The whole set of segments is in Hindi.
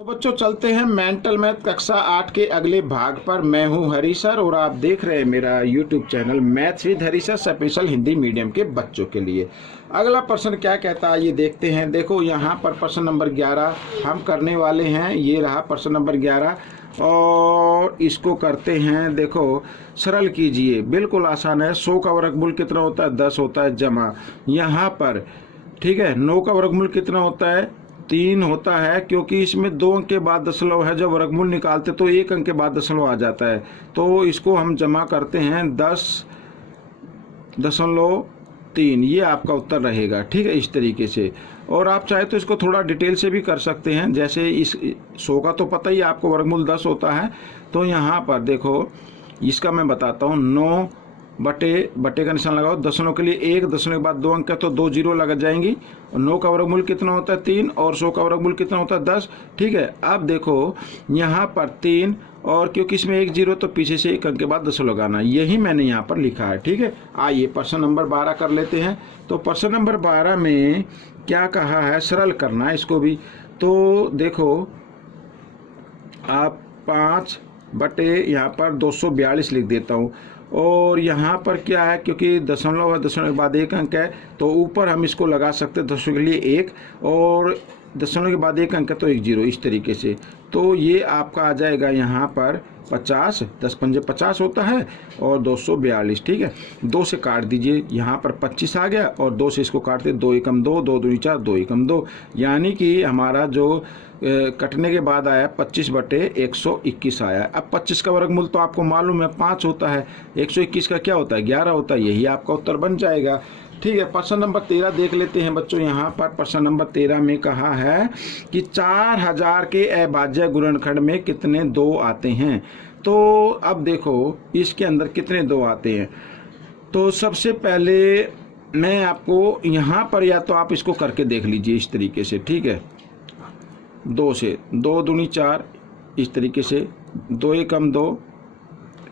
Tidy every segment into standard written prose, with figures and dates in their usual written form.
तो बच्चों चलते हैं मेंटल मैथ कक्षा 8 के अगले भाग पर। मैं हूं हरी सर और आप देख रहे हैं मेरा YouTube channel maths with Hari sir special Hindi medium के बच्चों के लिए। अगला प्रश्न क्या कहता है ये देखते हैं। देखो यहाँ पर प्रश्न नंबर 11 हम करने वाले हैं। ये रहा प्रश्न नंबर 11 और इसको करते हैं। देखो सरल कीजिए, बिल्कुल आसान है। 100 का वर्गमूल कितना होता है? 10 होता है जमा यहाँ पर, ठीक है। 9 का वर्गमूल कितना होता है? 3 होता है, क्योंकि इसमें 2 अंक के बाद दशमलव है। जब वर्गमूल निकालते तो 1 अंक के बाद दशमलव आ जाता है, तो इसको हम जमा करते हैं 10.3। ये आपका उत्तर रहेगा, ठीक है, इस तरीके से। और आप चाहे तो इसको थोड़ा डिटेल से भी कर सकते हैं। जैसे इस 100 का तो पता ही आपको वर्गमूल 10 होता है, तो यहाँ पर देखो इसका मैं बताता हूँ। 9 बटे का निशान लगाओ, दशमलव के लिए 1, दशमलव के बाद 2 अंक है तो 2 जीरो लग जाएंगी। और 9 का वर्गमूल कितना होता है? 3, और 100 का वर्गमूल कितना होता है? 10, ठीक है। अब देखो यहाँ पर 3, और क्योंकि इसमें 1 जीरो तो पीछे से 1 अंक के बाद दशमलव लगाना, यही मैंने यहाँ पर लिखा है, ठीक है। आइए प्रश्न नंबर 12 कर लेते हैं। तो प्रश्न नंबर 12 में क्या कहा है? सरल करना है इसको भी। तो देखो आप 5 बटे यहाँ पर 242 लिख देता हूँ। और यहाँ पर क्या है, क्योंकि दशमलव है, दशमलव के बाद 1 अंक है, तो ऊपर हम इसको लगा सकते हैं दशमलव के लिए 1, और दशमलव के बाद 1 अंक है तो 1 जीरो, इस तरीके से। तो ये आपका आ जाएगा यहाँ पर 50, 10 पंजे 50 होता है, और 242, ठीक है। 2 से काट दीजिए, यहाँ पर 25 आ गया, और 2 से इसको काटते 2 एकम 2, 2 दूनी 4, 2 एकम 2, यानी कि हमारा जो कटने के बाद आया 25 बटे 121 आया। अब 25 का वर्गमूल तो आपको मालूम है 5 होता है, 121 का क्या होता है? 11 होता है। यही आपका उत्तर बन जाएगा, ठीक है। प्रश्न नंबर 13 देख लेते हैं बच्चों। यहाँ पर प्रश्न नंबर 13 में कहा है कि 4000 के अभाज्य गुणनखंड में कितने 2 आते हैं। तो अब देखो इसके अंदर कितने 2 आते हैं। तो सबसे पहले मैं आपको यहाँ पर, या तो आप इसको करके देख लीजिए इस तरीके से, ठीक है। 2 से 2 दूनी 4, इस तरीके से 2 एकम 2,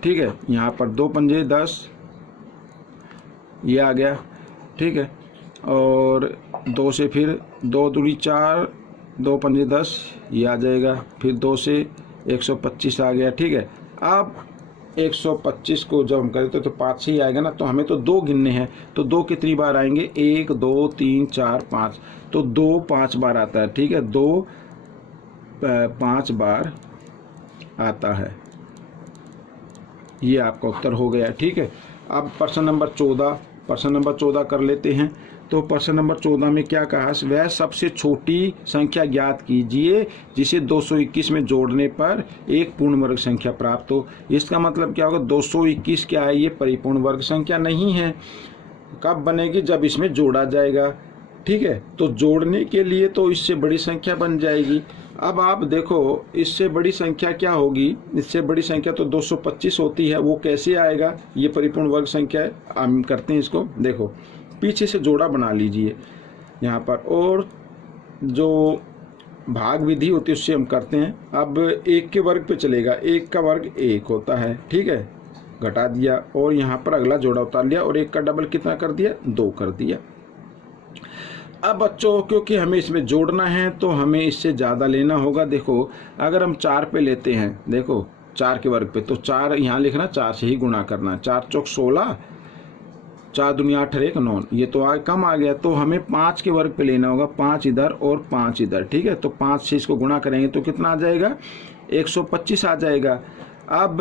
ठीक है। यहाँ पर 2 पंजे 10, ये आ गया, ठीक है। और 2 से फिर 2 दूनी 4, 2 पंजे 10, ये आ जाएगा। फिर 2 से 125 आ गया, ठीक है। अब 125 को जब हम करते तो 5 से ही आएगा ना, तो हमें तो 2 गिनने हैं, तो 2 कितनी बार आएंगे? 1 2 3 4 5, तो 2 5 बार आता है, ठीक है। 2 5 बार आता है, ये आपका उत्तर हो गया, ठीक है। अब प्रश्न नंबर 14 कर लेते हैं। तो प्रश्न नंबर 14 में क्या कहा? वह सबसे छोटी संख्या ज्ञात कीजिए जिसे 221 में जोड़ने पर एक पूर्ण वर्ग संख्या प्राप्त हो। इसका मतलब क्या होगा? 221 क्या है? ये परिपूर्ण वर्ग संख्या नहीं है। कब बनेगी? जब इसमें जोड़ा जाएगा, ठीक है। तो जोड़ने के लिए तो इससे बड़ी संख्या बन जाएगी। अब आप देखो इससे बड़ी संख्या क्या होगी? इससे बड़ी संख्या तो 225 होती है, वो कैसे आएगा? ये परिपूर्ण वर्ग संख्या है। हम करते हैं इसको, देखो पीछे से जोड़ा बना लीजिए यहाँ पर, और जो भाग विधि होती है उससे हम करते हैं। अब 1 के वर्ग पे चलेगा, 1 का वर्ग 1 होता है, ठीक है, घटा दिया, और यहाँ पर अगला जोड़ा उतार लिया, और 1 का डबल कितना कर दिया? 2 कर दिया। अब बच्चों क्योंकि हमें इसमें जोड़ना है तो हमें इससे ज़्यादा लेना होगा। देखो अगर हम 4 पे लेते हैं, देखो 4 के वर्ग पे, तो 4 यहाँ लिखना, 4 से ही गुणा करना। 4 चौक 16, 4 दूनी 8 और 1 9, ये तो कम आ गया, तो हमें 5 के वर्ग पे लेना होगा। 5 इधर और 5 इधर, ठीक है। तो 5 से इसको गुणा करेंगे तो कितना आ जाएगा? 125 आ जाएगा। अब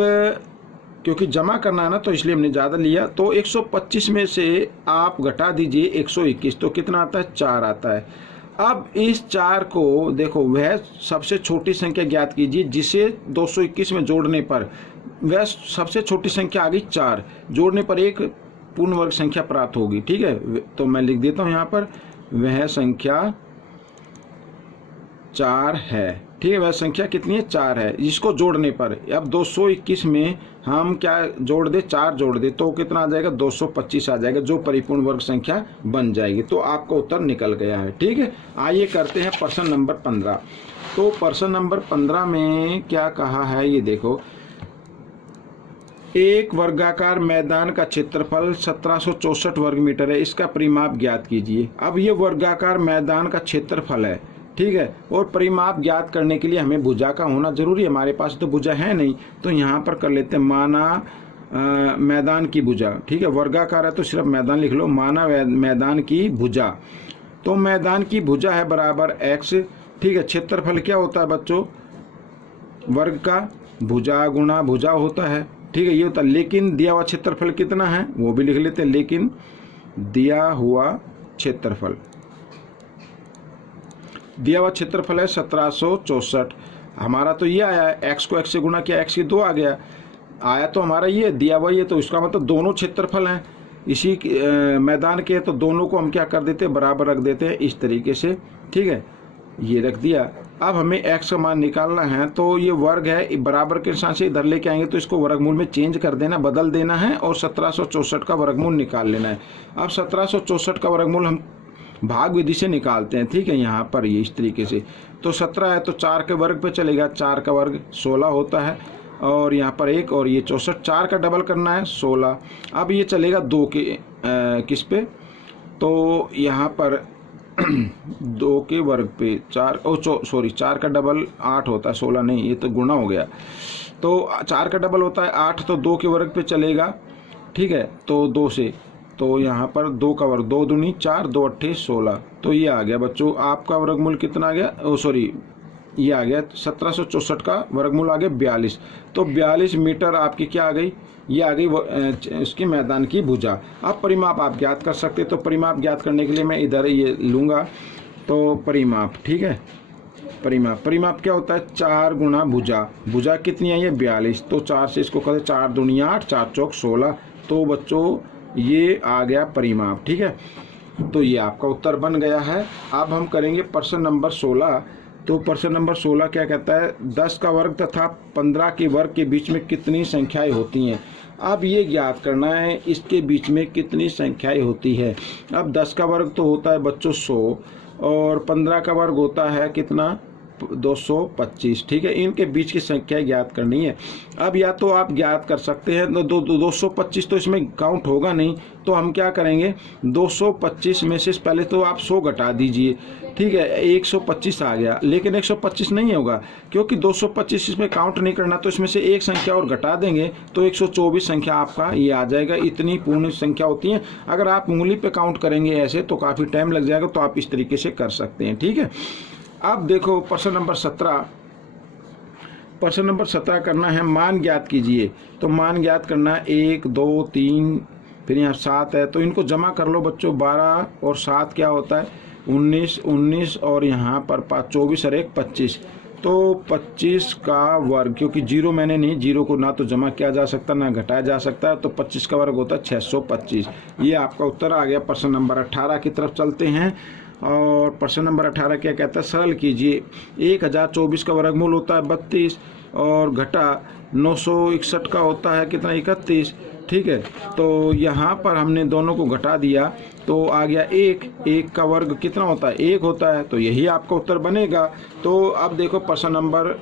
क्योंकि जमा करना है ना, तो इसलिए हमने ज़्यादा लिया, तो 125 में से आप घटा दीजिए 121, तो कितना आता है? 4 आता है। अब इस 4 को देखो, वह सबसे छोटी संख्या ज्ञात कीजिए जिसे 221 में जोड़ने पर, वह सबसे छोटी संख्या आ गई 4, जोड़ने पर एक पूर्ण वर्ग संख्या प्राप्त होगी, ठीक है। तो मैं लिख देता हूँ यहाँ पर, वह संख्या 4 है, ठीक है। वह संख्या कितनी है? 4 है, इसको जोड़ने पर। अब 221 में हम क्या जोड़ दे? 4 जोड़ दे, तो कितना आ जाएगा? 225 आ जाएगा, जो परिपूर्ण वर्ग संख्या बन जाएगी। तो आपका उत्तर निकल गया है, ठीक है। आइए करते हैं प्रश्न नंबर 15। तो प्रश्न नंबर 15 में क्या कहा है ये देखो। एक वर्गाकार मैदान का क्षेत्रफल 1764 वर्ग मीटर है, इसका परिमाप ज्ञात कीजिए। अब ये वर्गाकार मैदान का क्षेत्रफल है, ठीक है। और परिमाप ज्ञात करने के लिए हमें भुजा का होना जरूरी है, हमारे पास तो भुजा है नहीं, तो यहाँ पर कर लेते हैं माना मैदान की भुजा, ठीक है। वर्गाकार है तो सिर्फ मैदान लिख लो, माना मैदान की भुजा। तो मैदान की भुजा है बराबर x, ठीक है। क्षेत्रफल क्या होता है बच्चों, वर्ग का भुजा गुणा भुजा होता है, ठीक है, ये होता है। लेकिन दिया हुआ क्षेत्रफल कितना है वो भी लिख लेते हैं, लेकिन दिया हुआ क्षेत्रफल, दिया हुआ क्षेत्रफल है 1764। हमारा तो ये आया है, x को x से गुणा किया, x की 2 आ गया, आया तो हमारा ये दिया हुआ ये, तो इसका मतलब दोनों क्षेत्रफल हैं इसी मैदान के, तो दोनों को हम क्या कर देते हैं, बराबर रख देते हैं इस तरीके से, ठीक है, ये रख दिया। अब हमें x का मान निकालना है, तो ये वर्ग है, बराबर के निशान से इधर लेके आएंगे तो इसको वर्गमूल में चेंज कर देना, बदल देना है और 1764 का वर्गमूल निकाल लेना है। अब 1764 का वर्गमूल हम भाग विधि से निकालते हैं, ठीक है। यहाँ पर ये इस तरीके से, तो 17 है तो 4 के वर्ग पे चलेगा, 4 का वर्ग 16 होता है, और यहाँ पर 1 और ये 64, 4 का डबल करना है 16। अब ये चलेगा 2 के किस पे, तो यहाँ पर 2 के वर्ग पे 4 का डबल 8 होता है, 16 नहीं, ये तो गुणा हो गया, तो 4 का डबल होता है 8, तो 2 के वर्ग पे चलेगा, ठीक है। तो 2 से, तो यहाँ पर 2 का वर्ग 2 दूनी 4, 2 अट्ठे 16, तो ये आ गया बच्चों आपका वर्गमूल कितना आ गया, ये आ गया 1764 का वर्गमूल आ गया 42। तो 42 मीटर आपकी क्या आ गई, ये आ गई इसकी मैदान की भुजा। अब परिमाप आप ज्ञात कर सकते, तो परिमाप ज्ञात करने के लिए मैं इधर ये लूँगा, तो परिमाप, ठीक है, परिमाप क्या होता है, 4 गुणा भुजा, भुजा कितनी आई है 42, तो 4 से इसको कहते 4 दूनी 8, 4 चौक 16, तो बच्चों ये आ गया परिमाप, ठीक है। तो ये आपका उत्तर बन गया है। अब हम करेंगे प्रश्न नंबर 16। तो प्रश्न नंबर 16 क्या कहता है, 10 का वर्ग तथा 15 के वर्ग के बीच में कितनी संख्याएं होती हैं। अब ये ज्ञात करना है इसके बीच में कितनी संख्याएं होती है। अब 10 का वर्ग तो होता है बच्चों 100, और 15 का वर्ग होता है कितना 225, ठीक है। इनके बीच की संख्या ज्ञात करनी है। अब या तो आप ज्ञात कर सकते हैं, 225 तो इसमें काउंट होगा नहीं, तो हम क्या करेंगे 225 में से पहले तो आप 100 घटा दीजिए, ठीक है, 125 आ गया, लेकिन 125 नहीं होगा क्योंकि 225 इसमें काउंट नहीं करना, तो इसमें से एक संख्या और घटा देंगे तो 124 संख्या आपका ये आ जाएगा। इतनी पूर्ण संख्या होती है। अगर आप उंगली पे काउंट करेंगे ऐसे तो काफ़ी टाइम लग जाएगा, तो आप इस तरीके से कर सकते हैं, ठीक है। अब देखो प्रश्न नंबर 17, प्रश्न नंबर 17 करना है मान ज्ञात कीजिए। तो मान ज्ञात करना है 1 2 3 फिर यहाँ 7 है, तो इनको जमा कर लो बच्चों। 12 और 7 क्या होता है 19, 19 और यहाँ पर 24 और 1 25, तो 25 का वर्ग, क्योंकि जीरो मैंने नहीं, जीरो को ना तो जमा किया जा सकता ना घटाया जा सकता, तो 25 का वर्ग होता है 625। ये आपका उत्तर आ गया। प्रश्न नंबर 18 की तरफ चलते हैं, और प्रश्न नंबर 18 क्या कहता है, सरल कीजिए। 1024 का वर्गमूल होता है 32 और घटा 961 का होता है कितना 31, ठीक है। तो यहाँ पर हमने दोनों को घटा दिया तो आ गया 1 का वर्ग कितना होता है 1 होता है, तो यही आपका उत्तर बनेगा। तो अब देखो प्रश्न नंबर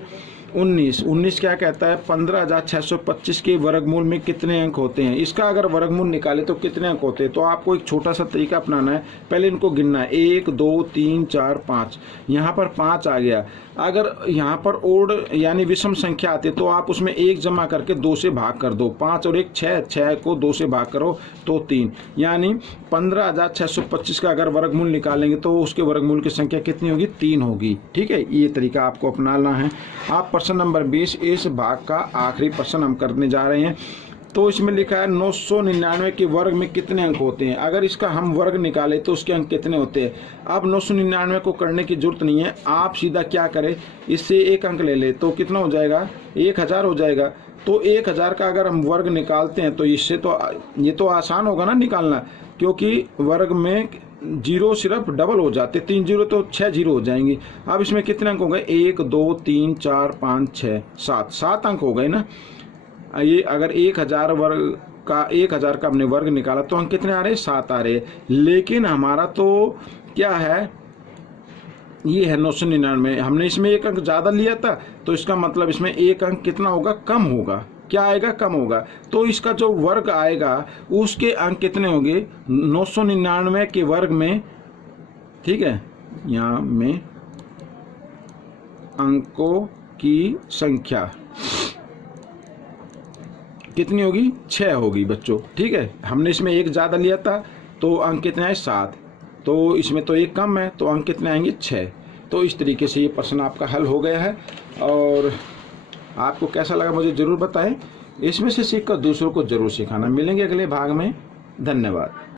19 क्या कहता है 15,625 के वर्गमूल में कितने अंक होते हैं। इसका अगर वर्गमूल निकाले तो कितने अंक होते हैं, तो आपको एक छोटा सा तरीका अपनाना है। पहले इनको गिनना है 1 2 3 4 5, यहाँ पर 5 आ गया। अगर यहाँ पर ओड यानी विषम संख्या आती है तो आप उसमें 1 जमा करके 2 से भाग कर दो। 5 और 1 6, 6 को 2 से भाग करो तो 3, यानी 15,625 का अगर वर्गमूल निकालेंगे तो उसके वर्गमूल की संख्या कितनी होगी 3 होगी, ठीक है। ये तरीका आपको अपनाना है। आप प्रश्न नंबर 20 इस भाग का आखिरी प्रश्न हम करने जा रहे हैं। तो इसमें लिखा है 999 के वर्ग में कितने अंक होते हैं। अगर इसका हम वर्ग निकाले तो उसके अंक कितने होते हैं। अब 999 को करने की जरूरत नहीं है, आप सीधा क्या करें इससे एक अंक ले ले तो कितना हो जाएगा 1000 हो जाएगा। तो 1000 का अगर हम वर्ग निकालते हैं तो इससे तो ये तो आसान होगा ना निकालना, क्योंकि वर्ग में जीरो सिर्फ डबल हो जाते, 3 जीरो तो 6 जीरो हो जाएंगे। अब इसमें कितने अंक हो गए 1 2 3 4 5 6 7 अंक हो गए ना। ये अगर 1000 वर्ग का 1000 का हमने वर्ग निकाला तो अंक कितने आ रहे हैं 7 आ रहे हैं। लेकिन हमारा तो क्या है ये है 999, हमने इसमें एक अंक ज़्यादा लिया था तो इसका मतलब इसमें एक अंक कितना होगा कम होगा। क्या आएगा कम होगा। तो इसका जो वर्ग आएगा उसके अंक कितने होंगे 999 के वर्ग में, ठीक है। यहाँ में अंकों की संख्या कितनी होगी? 6 होगी बच्चों। ठीक है, हमने इसमें एक ज़्यादा लिया था तो अंक कितने आए? 7। तो इसमें तो एक कम है तो अंक कितने आएंगे? 6। तो इस तरीके से ये प्रश्न आपका हल हो गया है। और आपको कैसा लगा मुझे ज़रूर बताएं। इसमें से सीखकर दूसरों को ज़रूर सिखाना। मिलेंगे अगले भाग में। धन्यवाद।